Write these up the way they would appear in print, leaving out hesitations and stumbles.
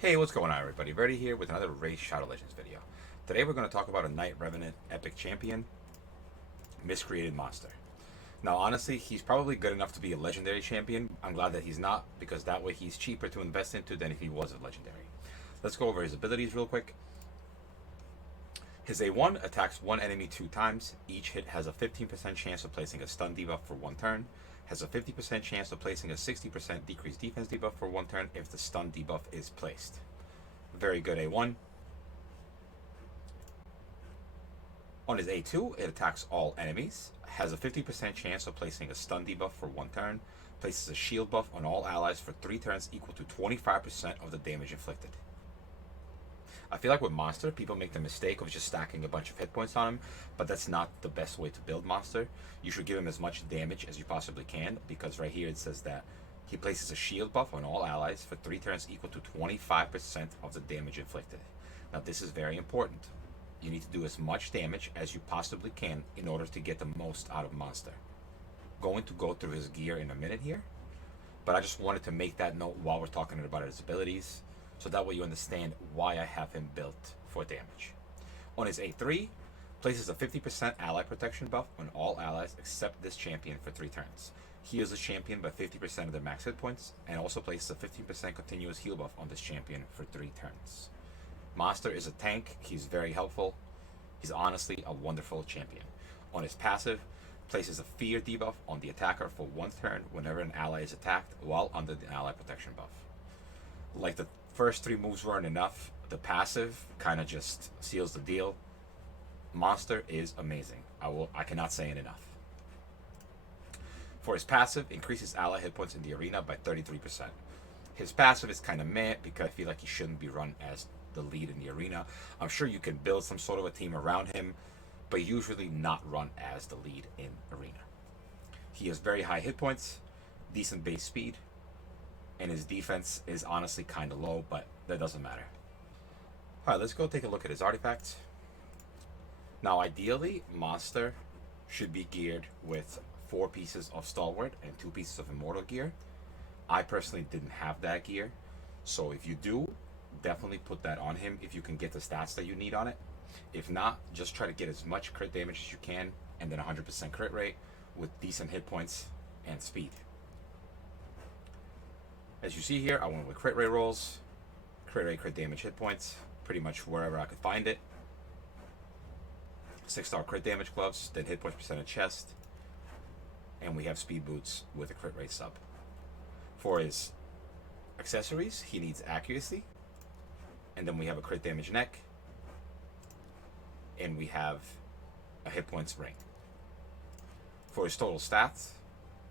Hey, what's going on, everybody? Verdi here with another Race Shadow Legends video. Today we're going to talk about a Knight Revenant Epic Champion, Miscreated Monster. Now, honestly, he's probably good enough to be a Legendary Champion. I'm glad that he's not, because that way he's cheaper to invest into than if he was a Legendary. Let's go over his abilities real quick. His A1 attacks one enemy 2 times. Each hit has a 15% chance of placing a stun debuff for 1 turn. Has a 50% chance of placing a 60% decreased defense debuff for 1 turn if the stun debuff is placed. Very good A1. On his A2, it attacks all enemies. Has a 50% chance of placing a stun debuff for 1 turn. Places a shield buff on all allies for 3 turns equal to 25% of the damage inflicted. I feel like with Monster, people make the mistake of just stacking a bunch of hit points on him, but that's not the best way to build Monster. You should give him as much damage as you possibly can, because right here it says that he places a shield buff on all allies for 3 turns equal to 25% of the damage inflicted. Now this is very important. You need to do as much damage as you possibly can in order to get the most out of Monster. Going to go through his gear in a minute here, but I just wanted to make that note while we're talking about his abilities, so that way you understand why I have him built for damage. On his A3, places a 50% ally protection buff on all allies except this champion for 3 turns. Heals the champion by 50% of their max hit points, and also places a 15% continuous heal buff on this champion for 3 turns. Monster is a tank, he's very helpful. He's honestly a wonderful champion. On his passive, places a fear debuff on the attacker for 1 turn whenever an ally is attacked while under the ally protection buff. Like the first 3 moves weren't enough, the passive kind of just seals the deal. Monster is amazing. I cannot say it enough. For his passive, increases ally hit points in the arena by 33%. His passive is kind of meh because I feel like he shouldn't be run as the lead in the arena. I'm sure you can build some sort of a team around him, but usually not run as the lead in arena. He has very high hit points, decent base speed, and his defense is honestly kind of low, but that doesn't matter. Alright, let's go take a look at his artifacts. Now, ideally, Monster should be geared with 4 pieces of Stalwart and 2 pieces of Immortal gear. I personally didn't have that gear, so if you do, definitely put that on him if you can get the stats that you need on it. If not, just try to get as much crit damage as you can, and then 100% crit rate with decent hit points and speed. As you see here, I went with crit rate rolls, crit rate, crit damage, hit points, pretty much wherever I could find it. 6-star crit damage gloves, then hit points percentage chest, and we have speed boots with a crit rate sub. For his accessories, he needs accuracy, and then we have a crit damage neck, and we have a hit points ring. For his total stats,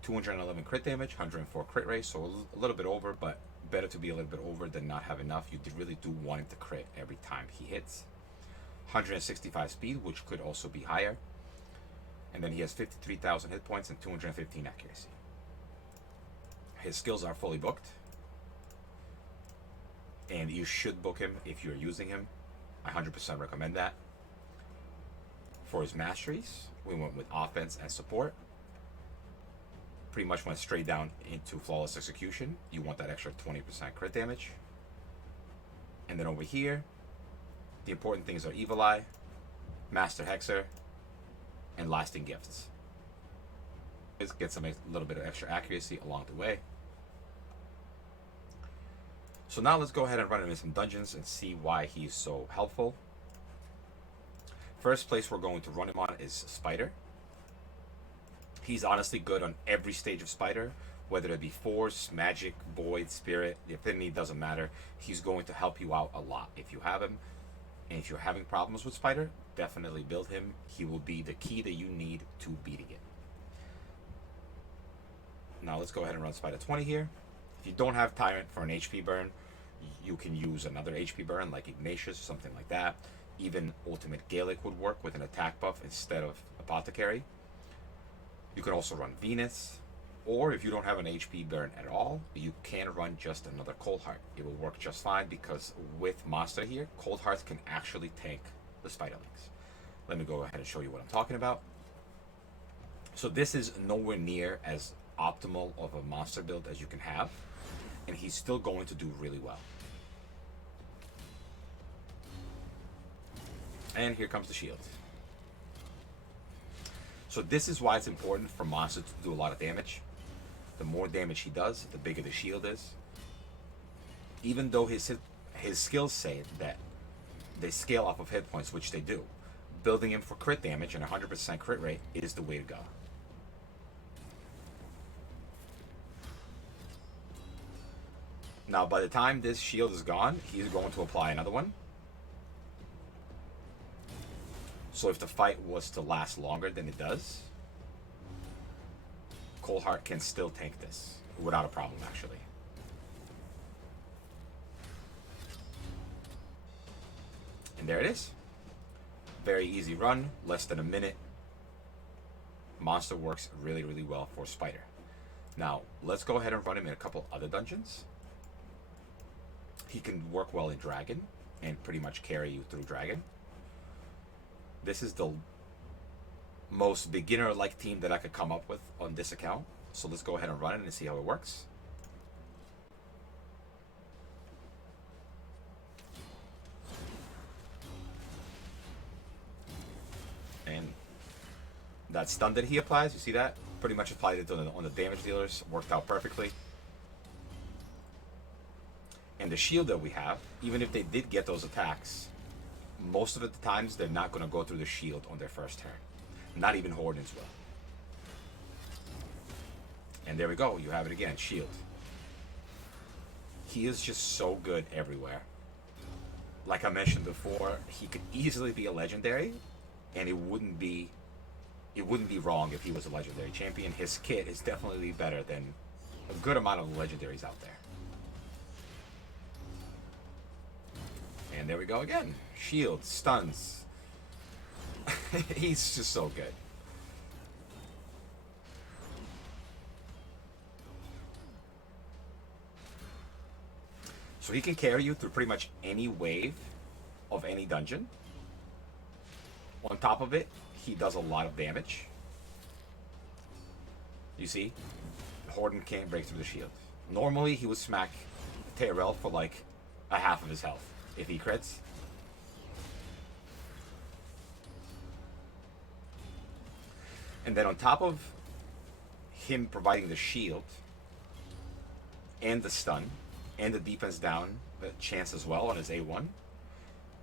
211 crit damage, 104 crit rate, so a little bit over, but better to be a little bit over than not have enough. You really do want him to crit every time he hits. 165 speed, which could also be higher. And then he has 53,000 hit points and 215 accuracy. His skills are fully booked, and you should book him if you're using him. I 100% recommend that. For his masteries, we went with offense and support. Pretty much went straight down into flawless execution. You want that extra 20% crit damage. And then over here, the important things are Evil Eye, Master Hexer, and Lasting Gifts. Let's get a little bit of extra accuracy along the way. So now let's go ahead and run him in some dungeons and see why he's so helpful. First place we're going to run him on is Spider. He's honestly good on every stage of Spider, whether it be Force, Magic, Void, Spirit, the Affinity, doesn't matter. He's going to help you out a lot if you have him. And if you're having problems with Spider, definitely build him. He will be the key that you need to beating it. Now let's go ahead and run Spider 20 here. If you don't have Tyrant for an HP burn, you can use another HP burn like Ignatius or something like that. Even Ultimate Gaelic would work with an attack buff instead of Apothecary. You can also run Venus, or if you don't have an HP burn at all, you can run just another Cold Heart. It will work just fine because with Monster here, Cold Hearts can actually tank the Spiderlings. Let me go ahead and show you what I'm talking about. So this is nowhere near as optimal of a Monster build as you can have, and he's still going to do really well. And here comes the shield. So this is why it's important for Monster to do a lot of damage. The more damage he does, the bigger the shield is. Even though his skills say that they scale off of hit points, which they do, building him for crit damage and 100% crit rate is the way to go. Now, by the time this shield is gone, he's going to apply another one. So if the fight was to last longer than it does, Coldheart can still tank this without a problem, actually. And there it is. Very easy run, less than a minute. Monster works really, really well for Spider. Now, let's go ahead and run him in a couple other dungeons. He can work well in Dragon and pretty much carry you through Dragon. This is the most beginner-like team that I could come up with on this account. So let's go ahead and run it and see how it works. And that stun that he applies, you see that? Pretty much applied it on the damage dealers. Worked out perfectly. And the shield that we have, even if they did get those attacks, most of the times they're not going to go through the shield on their first turn. Not even Horden's will. And there we go. You have it again. Shield. He is just so good everywhere. Like I mentioned before, he could easily be a legendary, and it wouldn't be wrong if he was a legendary champion. His kit is definitely better than a good amount of legendaries out there. And there we go again. Shield, stuns. He's just so good. So he can carry you through pretty much any wave of any dungeon. On top of it, he does a lot of damage. You see? Horden can't break through the shield. Normally, he would smack Tyrell for like a half of his health if he crits. And then on top of him providing the shield and the stun and the defense down chance as well on his A1,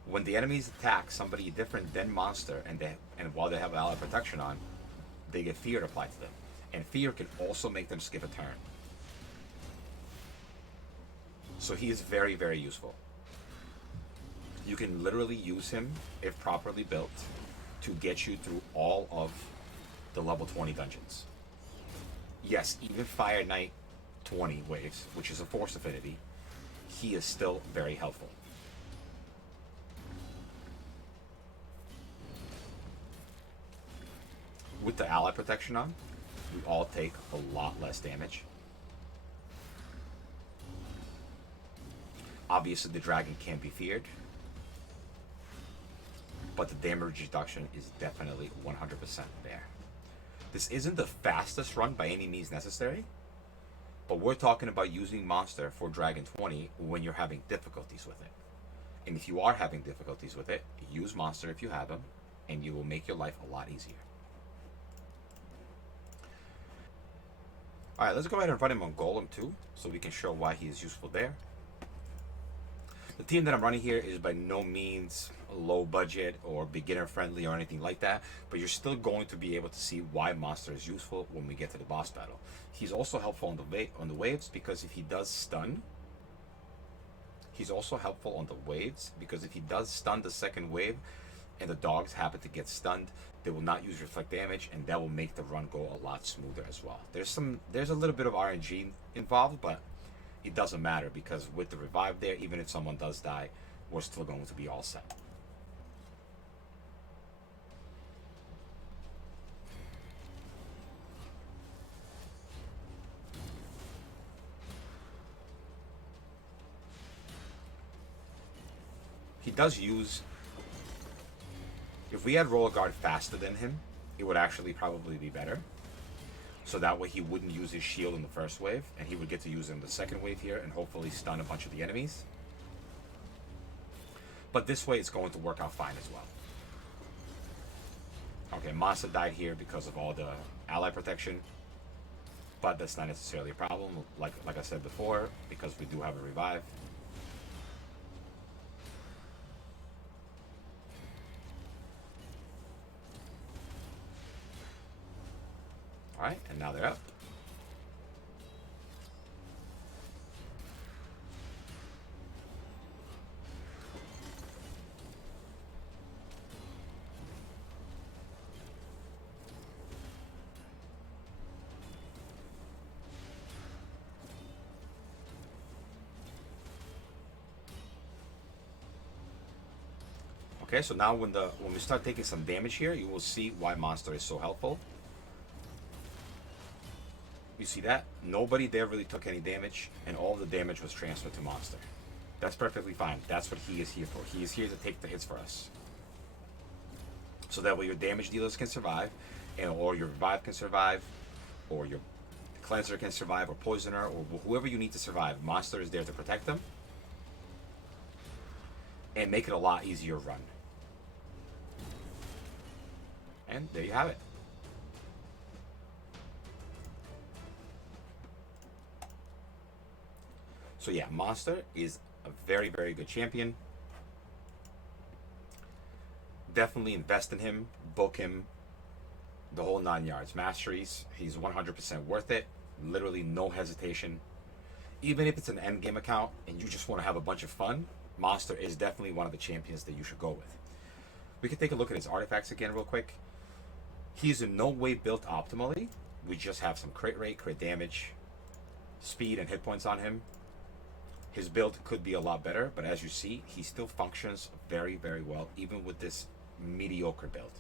when the enemies attack somebody different than Monster and while they have ally protection on, they get fear applied to them. And fear can also make them skip a turn. So he is very, very useful. You can literally use him, if properly built, to get you through all of the level 20 dungeons. Yes, even Fire Knight 20 waves, which is a force affinity, he is still very helpful. With the ally protection on, we all take a lot less damage. Obviously, the dragon can't be feared, but the damage reduction is definitely 100% there. This isn't the fastest run by any means necessary, but we're talking about using Monster for Dragon 20 when you're having difficulties with it. And if you are having difficulties with it, use Monster if you have him, and you will make your life a lot easier. Alright, let's go ahead and run him on Golem too, so we can show why he is useful there. The team that I'm running here is by no means low budget or beginner friendly or anything like that, but you're still going to be able to see why Monster is useful when we get to the boss battle. He's also helpful on the waves because if he does stun, he's also helpful on the waves because if he does stun the second wave and the dogs happen to get stunned, they will not use reflect damage, and that will make the run go a lot smoother as well. There's a little bit of RNG involved, but it doesn't matter because with the revive there, even if someone does die, we're still going to be all set. He does use... If we had Roller Guard faster than him, it would actually probably be better. So that way he wouldn't use his shield in the first wave, and he would get to use it in the second wave here, and hopefully stun a bunch of the enemies. But this way it's going to work out fine as well. Okay, Monster died here because of all the ally protection, but that's not necessarily a problem. Like I said before, because we do have a revive. All right, and now they're up. Okay, so now when we start taking some damage here, you will see why Monster is so helpful. You see that? Nobody there really took any damage, and all the damage was transferred to Monster. That's perfectly fine. That's what he is here for. He is here to take the hits for us. So that way your damage dealers can survive, and or your revive can survive, or your cleanser can survive, or poisoner, or whoever you need to survive. Monster is there to protect them and make it a lot easier run. And there you have it. So yeah, Monster is a very, very good champion. Definitely invest in him, book him, the whole 9 yards. Masteries, he's 100% worth it. Literally no hesitation. Even if it's an end game account and you just want to have a bunch of fun, Monster is definitely one of the champions that you should go with. We can take a look at his artifacts again real quick. He's in no way built optimally. We just have some crit rate, crit damage, speed, and hit points on him. His build could be a lot better, but as you see, he still functions very, very well, even with this mediocre build.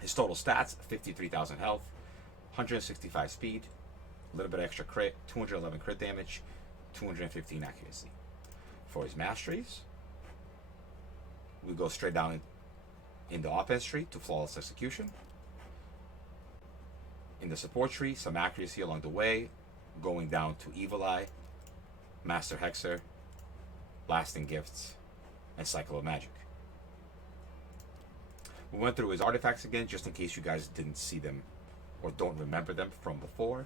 His total stats, 53,000 health, 165 speed, a little bit extra crit, 211 crit damage, 215 accuracy. For his masteries, we go straight down in the offense tree to flawless execution. In the support tree, some accuracy along the way, going down to Evil Eye, Master Hexer, Lasting Gifts, and Cycle of Magic. We went through his artifacts again, just in case you guys didn't see them or don't remember them from before.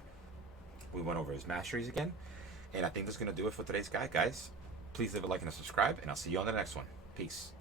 We went over his masteries again, and I think that's going to do it for today's guide, guys. Please leave a like and a subscribe, and I'll see you on the next one. Peace.